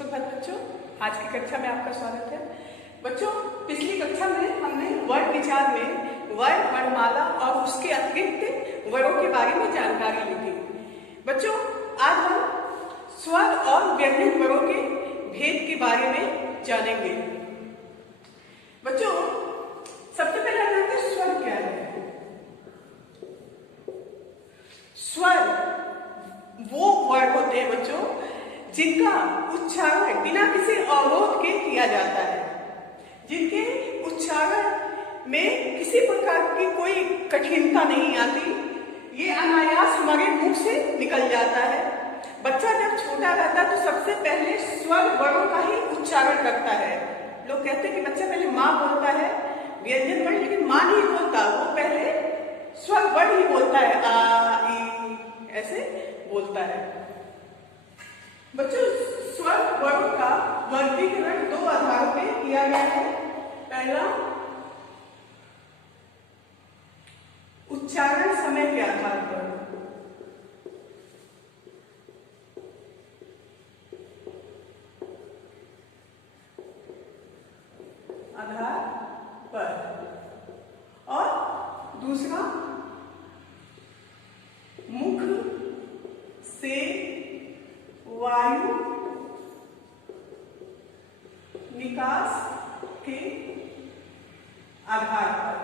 सुप्रभात बच्चों, आज की कक्षा में आपका स्वागत है। बच्चों, पिछली कक्षा में हमने वर्ण विचार में वर्ण, वर्णमाला और उसके अतिरिक्त वर्णों के बारे में जानकारी ली थी। बच्चों, आज हम स्वर और व्यंजन वर्णों के भेद के बारे में जानेंगे। बच्चों, सबसे पहले हम जानते हैं स्वर क्या है। स्वर वो वर्ण होते हैं बच्चों जिनका उच्चारण बिना किसी अवरोध के किया जाता है, जिनके उच्चारण में किसी प्रकार की कोई कठिनता नहीं आती, ये अनायास हमारे मुंह से निकल जाता है। बच्चा जब छोटा रहता है तो सबसे पहले स्वर वर्णों का ही उच्चारण करता है। लोग कहते हैं कि बच्चा पहले माँ बोलता है व्यंजन वर्ण, लेकिन माँ नहीं बोलता, वो पहले स्वर वर्ण ही बोलता है, आ ई ऐसे बोलता है। बच्चों, स्वर वर्णों का वर्गीकरण दो आधारों पे किया गया है। पहला, उच्चारण समय के आधार पर, और दूसरा मुख से वायु निकास के आधार पर।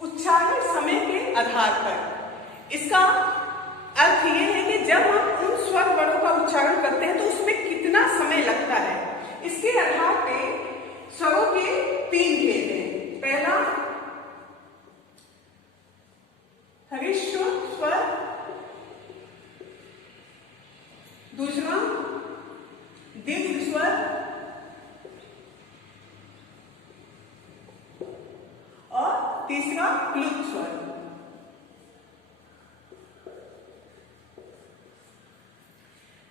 उच्चारण समय के आधार पर, इसका अर्थ यह है कि जब हम उन स्वर वर्णों का उच्चारण करते हैं तो उसमें कितना समय लगता है, इसके आधार पे स्वरों के तीन भेद हैं। पहला, हर्षस्व स्वर, दूसरा दीर्घ स्वर और तीसरा प्लुत स्वर।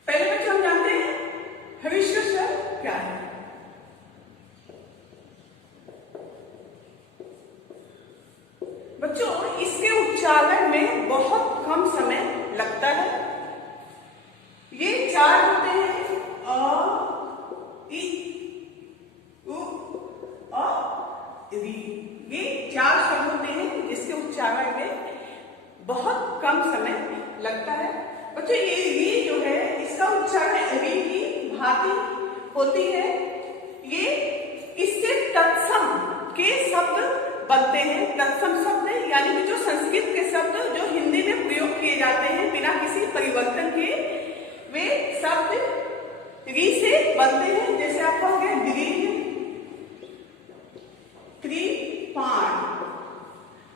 पहले बच्चों हम जानते हैं हर्षस्व स्वर क्या है। बच्चों, इसके उच्चारण में बहुत कम समय लगता है। ये चार होते हैं, अ, इ, उ और री। ये चार स्वर होते हैं जिसके उच्चारण में बहुत कम समय लगता है। बच्चों, ये री जो है इसका उच्चारण री की भांति होती है। ये इससे तत्सम के शब्द बनते हैं। तत्सम शब्द यानी कि जो संस्कृत के शब्द जो हिंदी में प्रयोग किए जाते हैं बिना किसी परिवर्तन के, वे शब्द री से बनते हैं। जैसे आप कहोगे दीर्घ, कृपाण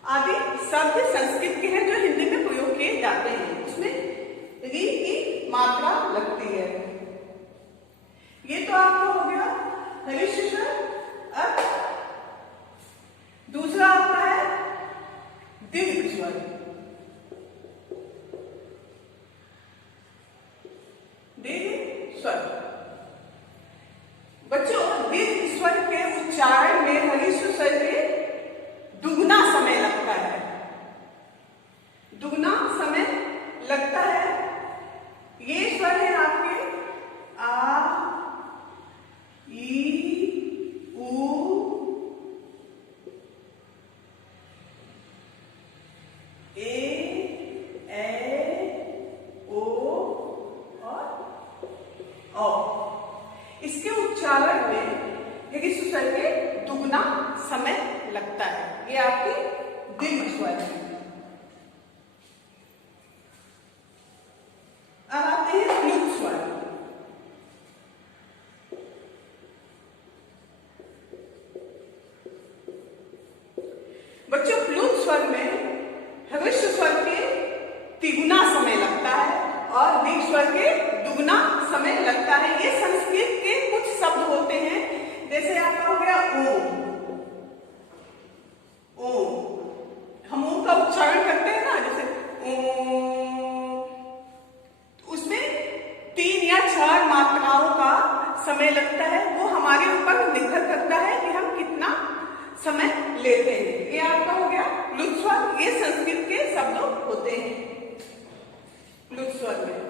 आदि शब्द संस्कृत के हैं जो हिंदी में प्रयोग किए जाते हैं, उसमें री की मात्रा लगती है। ये तो आपका हो गया हर्षस्व स्वर। दूसरा आता है दीर्घ स्वर। दीर्घ स्वर बच्चों, दीर्घ स्वर के उच्चारण में हर्षस्व स्वर के दुगना समय लगता है। दुगना समय लगता है। ये स्वर है आपके आ, ई, उ, इसके उच्चारण में हर्षस्व स्वर के दुगना समय लगता है। ये आपकी दीर्घ स्वर है। अब आते हैं प्लुत स्वर। बच्चों, प्लुत स्वर में हर्षस्व स्वर के तिगुना समय लगता है और दीर्घ स्वर के दुगना समय लगता है। ये संस्कृत के कुछ शब्द होते हैं, जैसे आपका हो गया ओम। ओम, हम ओम का उच्चारण करते हैं ना, जैसे ओम, उसमें 3 या 4 मात्राओं का समय लगता है। वो हमारे ऊपर निर्भर करता है कि हम कितना समय लेते हैं। ये आपका हो गया प्लुत स्वर। ये संस्कृत के शब्द होते हैं प्लुत स्वर में।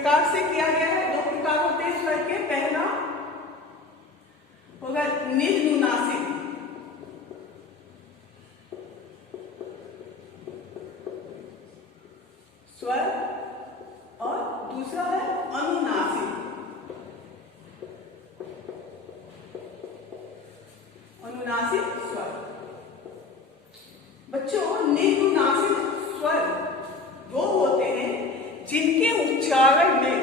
प्रकार से किया गया है। दो प्रकार होते हैं स्वर के। पहला होगा निजनुनासिक, स्वर, और दूसरा है अनुनासिक। अनुनासिक स्वर। बच्चों, निजनुनासिक स्वर वो होते हैं जिनके उच्चारण में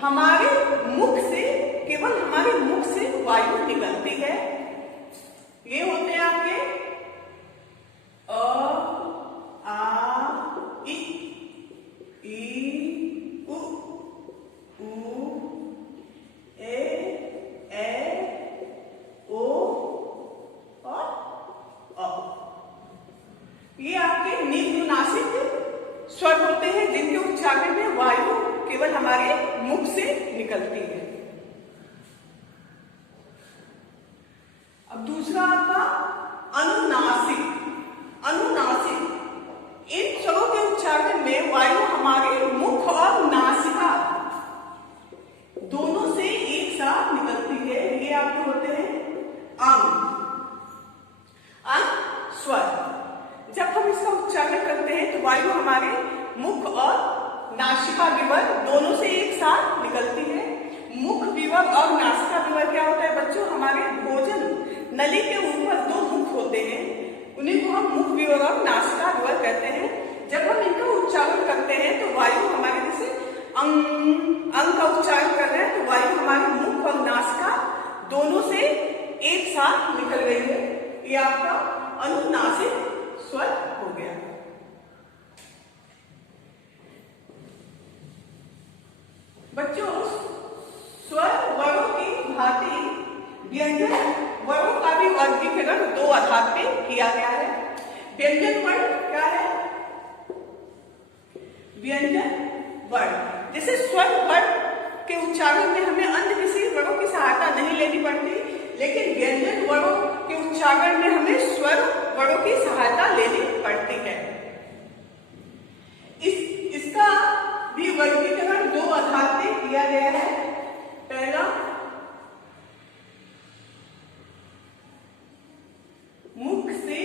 हमारे मुख से, केवल हमारे मुख से वायु निकलती है। ये होते हैं आपके अ, आ, इ, उ, ए, ओ और अ। ये आपके निजनुनासिक स्वर होते हैं जिनके उच्चारण में वायु केवल हमारे मुख से निकलती है। अब दूसरा आपका अनुनासिक। अनुनासिक, इन स्वरों के उच्चारण में वायु हमारे मुख और नासिका दोनों से एक साथ निकलती है। ये आपके होते हैं अंग। अंग स्वर। जब हम इसका उच्चारण करते हैं तो वायु हमारे मुख और नासिका विवर दोनों से एक साथ निकलती है। मुख विवर और नासिका विवर क्या होता है बच्चों? हमारे भोजन नली के ऊपर दो मुख होते हैं, उन्हीं को हम मुख विवर और नासिका विवर कहते हैं। जब हम इनका उच्चारण करते हैं तो वायु हमारे, जैसे अंग का उच्चारण कर रहे हैं तो वायु हमारे मुख और नासिका दोनों से एक साथ निकल रही है। ये आपका अनुनासिक स्वर हो गया। बच्चों, स्वर वर्णों की भांति व्यंजन वर्णों का भी वर्गीकरण दो आधार पे किया गया है। व्यंजन वर्ण क्या है? व्यंजन वर्ण, जैसे स्वर वर्ण के उच्चारण में हमें अन्य किसी वर्णों की सहायता नहीं लेनी पड़ती, लेकिन व्यंजन वर्णों के उच्चारण में हमें स्वर वर्णों की सहायता लेनी पड़ती है। इसका भी वर्गीकरण दो आधार पे किया गया है। पहला, मुख से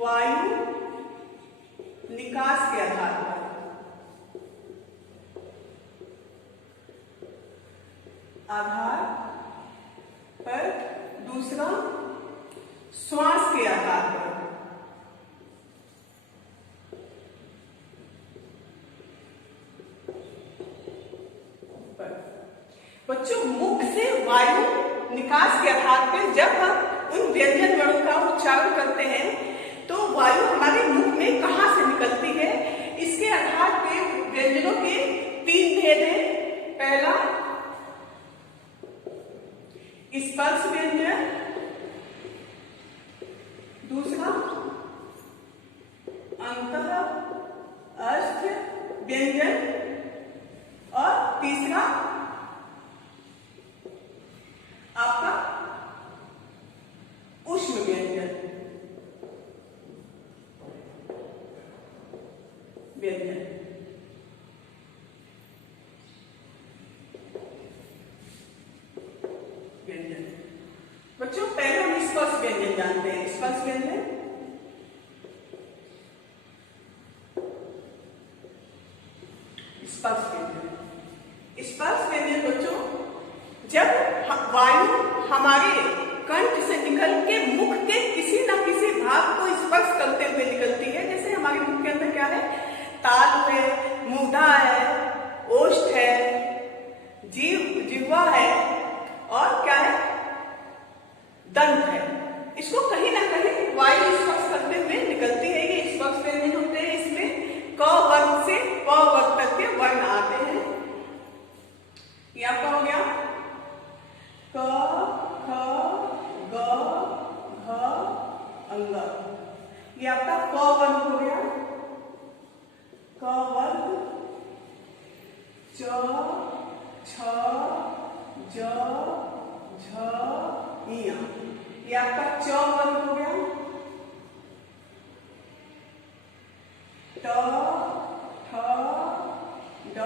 वायु निकास के आधार पर। दूसरा, श्वास के आधार पर। बच्चों, मुख से वायु निकास के आधार पर जब हम उन व्यंजन वर्णों का उच्चारण करते हैं तो वायु हमारे मुख में कहां से निकलती है, इसके आधार पर व्यंजनों के तीन भेद हैं। पहला, स्पर्श व्यंजन, दूसरा अंतः अस्थ व्यंजन, और तीसरा आपका ऊष्म व्यंजन। बच्चों, पहले हम स्पर्श व्यंजन जानते हैं। स्पर्श व्यंजन, स्पर्श व्यंजन बच्चों, जब वायु हमारे कंठ से निकल के मुख के किसी न किसी भाग को स्पर्श करते हुए निकलती है। जैसे हमारे मुख के अंदर क्या है? तालु है, मूधा है, ओष्ठ है, जिह्वा है, और क्या है? दंत है। इसको कहीं ना कहीं वायु स्पर्श करते हुए निकलती है। ये स्पर्श व्यंजन होते हैं। इसमें क वर्ग से प वर्ग तक के वर्ण आते हैं। ये आपका हो गया क, ख, ग, घ, अंग। ये आपका क वर्ग हो गया। क वर्ग, च, छ, ज, झ, इया। ये आपका च वर्ग हो गया। ट, ठ, ड,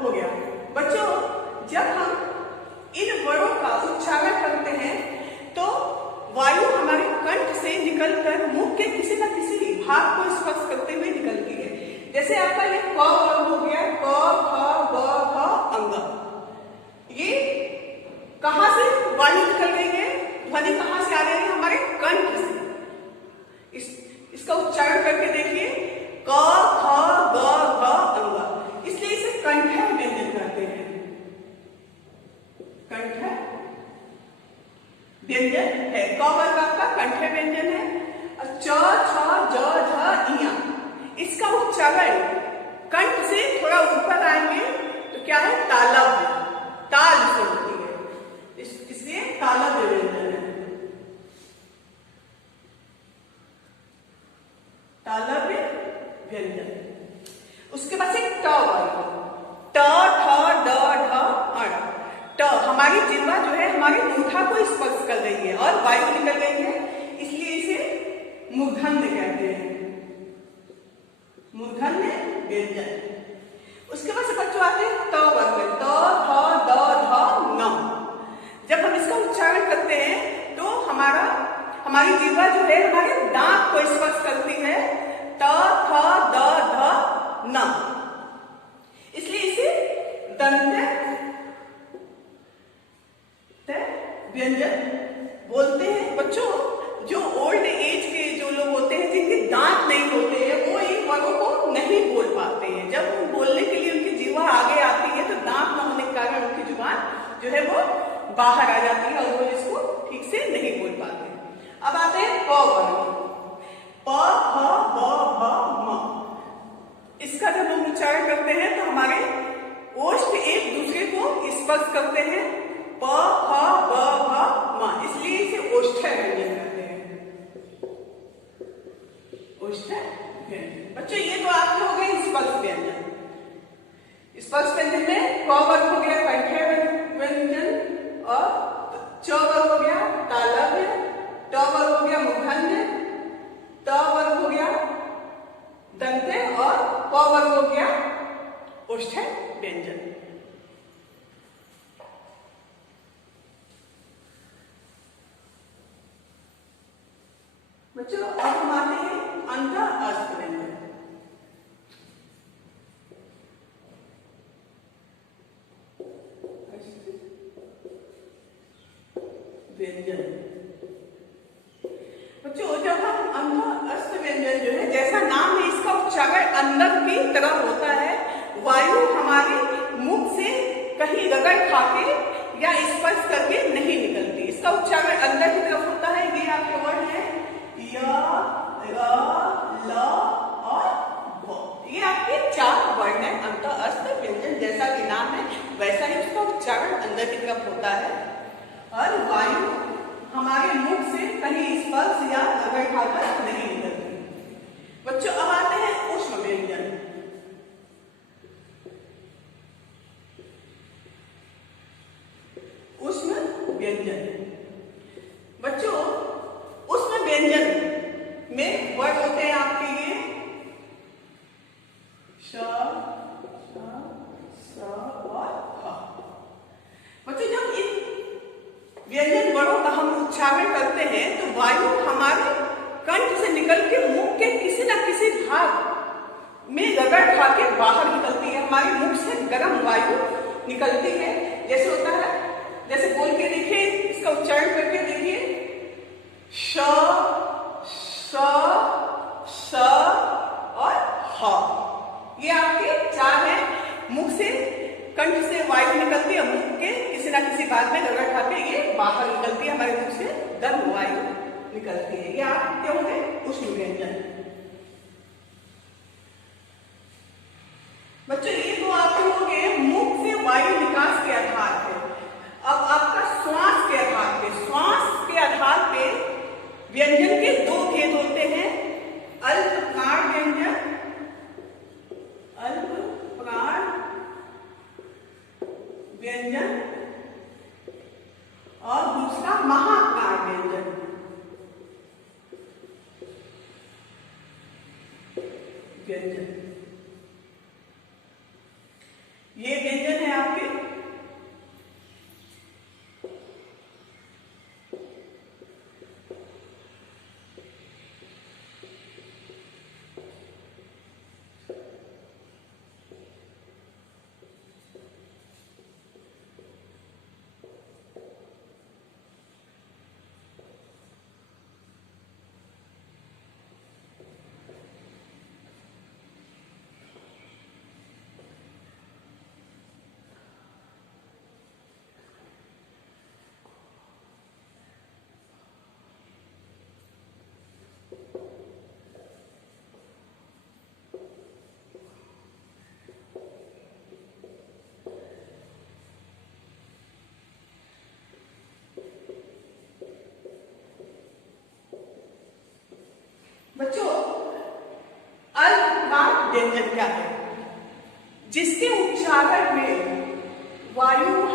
हो गया। बच्चों, जब हम इन वर्णों का उच्चारण करते हैं तो वायु हमारे कंठ से निकलकर मुख के किसी न किसी भाग को स्पर्श करते हुए निकलती है। जैसे आपका ये क वर्ग हो गया, क ख ग घ अंग। ये कहाँ से वायु निकल रही है, ध्वनि कहाँ से आ रही है? हमारे कंठ से। इसका उच्चारण करके देखिए, क ख ग घ अंग, इसलिए इसे कंठ व्यंजन कहते हैं। कंठ व्यंजन है। क वर्ग आपका कंठ व्यंजन है। और च छ ज झ इया, इसका उच्चारण कंठ से थोड़ा ऊपर आएंगे तो क्या है? तालव्य, ताल से होती है, इसलिए तालव्य व्यंजन है। तालव्य व्यंजन। उसके बाद एक ट वर्ग, ट ठ ड ढ अण। ट, हमारी जिह्वा जो है हमारे मूर्धा को स्पर्श कर रही है और वायु निकल रही है, इसलिए इसे मूर्धन्य कहते हैं। मूर्धन्य व्यंजन। उसके बाद से बच्चों आते हैं त वर्ग, त थ द ध न। जब हम इसका उच्चारण करते हैं तो हमारी जिह्वा जो है हमारे दांत को स्पर्श करती है, त थ द ध न, इसलिए इसे दंत व्यंजन बोलते हैं। बच्चों, जो ओल्ड एज के जो लोग होते हैं, जिनके दांत नहीं होते हैं, वो इन वर्गों को नहीं बोल पाते हैं। जब वो बोलने के लिए उनकी जीवा आगे आती है तो दांत न होने के कारण उनकी जुबान जो है वो बाहर आ जाती है और वो इसको ठीक से नहीं बोल पाते। अब आते हैं प वर्ग, प फ ब भ म। इसका जब हम उच्चारण करते हैं तो हमारे ओष्ठ एक दूसरे को स्पर्श करते हैं, प फ ब भ म, इसलिए इसे ओष्ठ व्यंजन कहते हैं। ओष्ठ व्यंजन। बच्चों, ये तो आपके हो गए स्पर्श व्यंजन। स्पर्श व्यंजन में क वर्ग हो गया कंठ व्यंजन, और च वर्ग हो गया तालव्य, ट वर्ग हो गया मूर्धन्य, त वर्ग हो गया दंत्य, और प वर्ग हो गया ओष्ठ व्यंजन। बच्चों, अब हम आते हैं अंत अस्त व्यंजन। व्यंजन। बच्चों, जब हम अंत अस्त व्यंजन जो है, जैसा नाम है, इसका उच्चारण अंदर की तरफ होता है। वायु हमारे मुख से कहीं रगड़ खाके या स्पर्श करके नहीं निकलती, इसका उच्चारण अंदर की तरफ होता है। ये आपके वर्ड है य, र, ल और व। ये आपके 4 वर्ण है अंत अस्त व्यंजन। जैसा कि नाम है वैसा ही उसका उच्चारण अंदर की तरफ होता है और वायु हमारे मुख से कहीं स्पर्श या रगड़ खाकर नहीं निकलती। बच्चों, अब आते हैं ऊष्म व्यंजन। ऊष्म व्यंजन। बच्चों, ऊष्म व्यंजन में वर्ड होते हैं आपके ये श, स और ह। बच्चों, जब इन व्यंजन वर्णों का हम उच्चारण करते हैं तो वायु हमारे कंठ से निकल के मुख के किसी न किसी भाग में रगड़ खा के बाहर निकलती है। हमारे मुख से गर्म वायु निकलती है। जैसे होता है, जैसे बोल के देखिए, इसका उच्चारण करके देखिए, श, स, स और ह। ये आपके 4 हैं। मुख से, कंठ से वायु निकलती है, मुख के किसी न किसी भाग में रगड़ खा के ये बाहर निकलती है, हमारे मुख से गर्म वायु निकलती है। ये आप क्या होंगे? ऊष्म व्यंजन। बच्चों, ये तो आपके हो गए मुख से वायु निकास के आधार पे। अब आपका श्वास के आधार पे, श्वास के आधार पे व्यंजन के 2 भेद होते हैं, अल्प प्राण व्यंजन, अल्प प्राण व्यंजन, और दूसरा महाप्राण व्यंजन। व्यंजन ये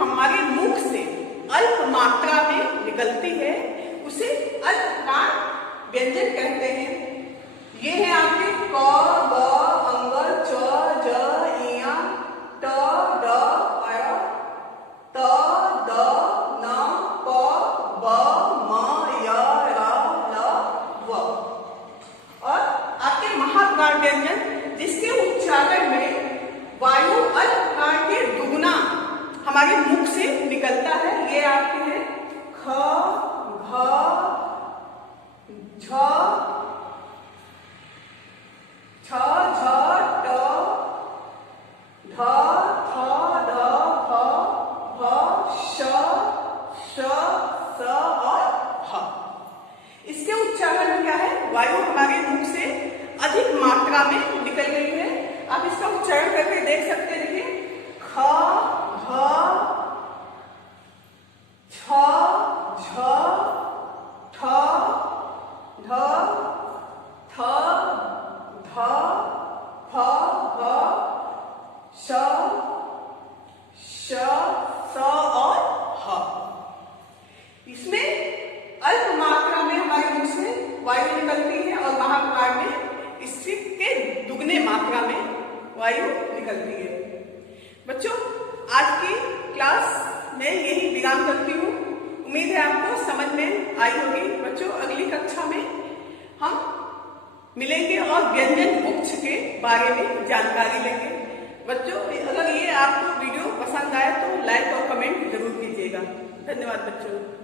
हमारे मुख से अल्प मात्रा में निकलती है उसे अल्पप्राण व्यंजन कहते हैं। ये है आपके क, ग, अंग, च, ज, इया, ट, ड, अय, त, द, न, प, ब, म, य, र, ल, व। और आपके महाप्राण व्यंजन जिसके उच्चारण में वायु अल्पप्राण के दुगुना हमारे मुख से निकलता है, ये आपके हैं ख, घ, झ, छ, झ, ट, ढ, थ, ध, फ, भ, श, श, स और ह। इसके उच्चारण में क्या है, वायु हमारे मुख से अधिक मात्रा में निकल रही है। आप इसका उच्चारण करके देख सकते हैं। देखिए ख, घ, छ, झ, ठ, ढ, थ, ध, फ, भ, श, श, स और ह। इसमें अल्प मात्रा में हमारे मुंह से वायु निकलती है और महाप्राण में इसके दुगने मात्रा में वायु निकलती है। बच्चों, आज की क्लास में यही विराम करती हूँ। उम्मीद है आपको समझ में आई होगी। बच्चों, अगली कक्षा में हम मिलेंगे और व्यंजन उच्च के बारे में जानकारी लेंगे। बच्चों, अगर ये आपको वीडियो पसंद आए तो लाइक और कमेंट जरूर कीजिएगा। धन्यवाद बच्चों।